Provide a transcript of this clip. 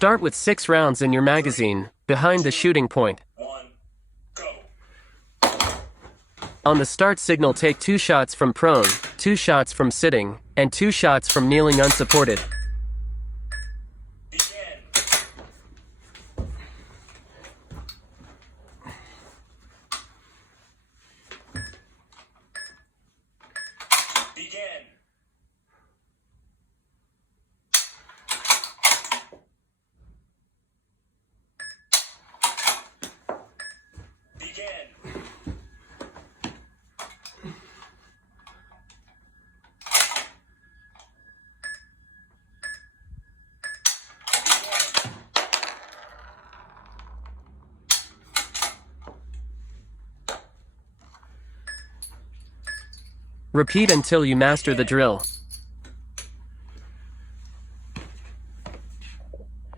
Start with 6 rounds in your magazine, behind the shooting point. On the start signal, take 2 shots from prone, 2 shots from sitting, and 2 shots from kneeling unsupported. Repeat until you master the drill.